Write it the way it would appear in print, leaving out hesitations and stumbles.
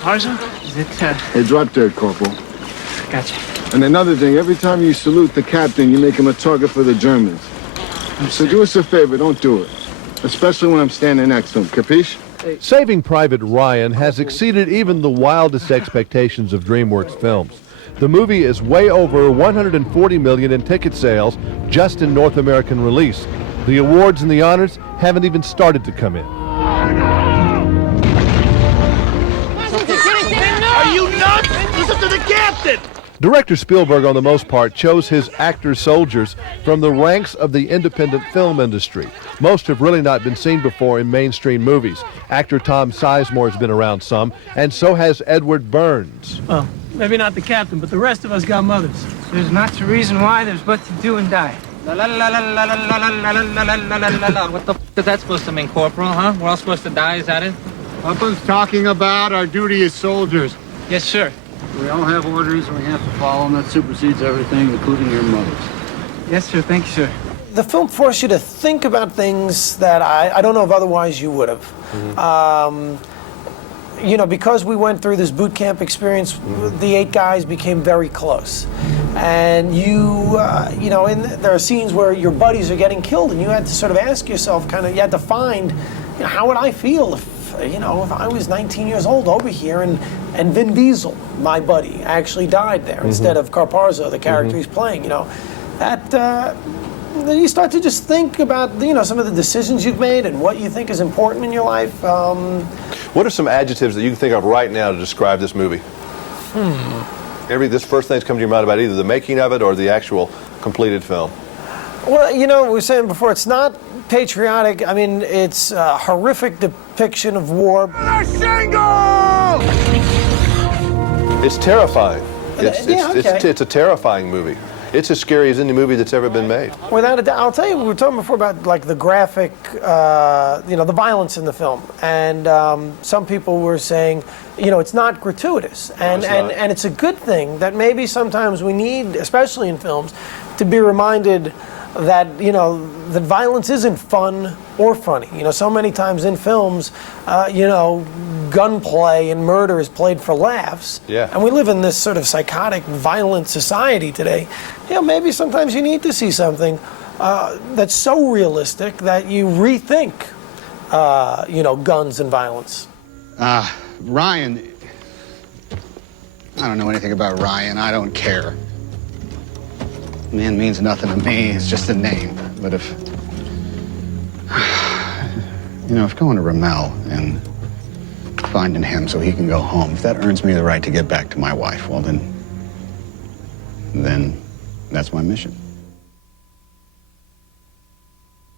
Tarzan? Is it, Hey, drop dead, Corporal. Gotcha. And another thing, every time you salute the captain, you make him a target for the Germans. So do us a favor, don't do it. Especially when I'm standing next to him, capiche? Saving Private Ryan has exceeded even the wildest expectations of DreamWorks films. The movie is way over $140 million in ticket sales just in North American release. The awards and the honors haven't even started to come in. Are you nuts? Listen to the captain! Director Spielberg, on the most part, chose his actor-soldiers from the ranks of the independent film industry. Most have really not been seen before in mainstream movies. Actor Tom Sizemore has been around some, and so has Edward Burns. Well, maybe not the captain, but the rest of us got mothers. There's not a reason why, there's but to do and die. La la la la la la la la la la la la la. What the f is that supposed to mean, Corporal, huh? We're all supposed to die, is that it? Papa's talking about our duty as soldiers. Yes, sir. We all have orders and we have to follow them. That supersedes everything, including your mother's. Yes, sir, thank you, sir. The film forced you to think about things that I don't know if otherwise you would have. Mm-hmm. You know, because we went through this boot camp experience, the 8 guys became very close. And you know, there are scenes where your buddies are getting killed and you had to sort of ask yourself, you had to find, how would I feel if I was 19 years old over here and Vin Diesel, my buddy, actually died there instead of Carparzo, the character he's playing, that then you start to just think about, some of the decisions you've made and what you think is important in your life. What are some adjectives that you can think of right now to describe this movie? This first thing that's come to your mind about either the making of it or the actual completed film. Well, we were saying before, it's not patriotic. I mean, it's a horrific depiction of war. It's terrifying. Okay. It's a terrifying movie. It's as scary as any movie that's ever been made. Without a doubt. I'll tell you, we were talking before about the graphic, the violence in the film. And some people were saying, it's not gratuitous. And it's a good thing that maybe sometimes we need, especially in films, to be reminded that, that violence isn't fun or funny. So many times in films, gunplay and murder is played for laughs. Yeah. And we live in this sort of psychotic, violent society today. Maybe sometimes you need to see something that's so realistic that you rethink, guns and violence. Ryan, I don't know anything about Ryan. I don't care. Man means nothing to me. It's just a name. But if going to Ramel and finding him so he can go home, if that earns me the right to get back to my wife, well, then that's my mission.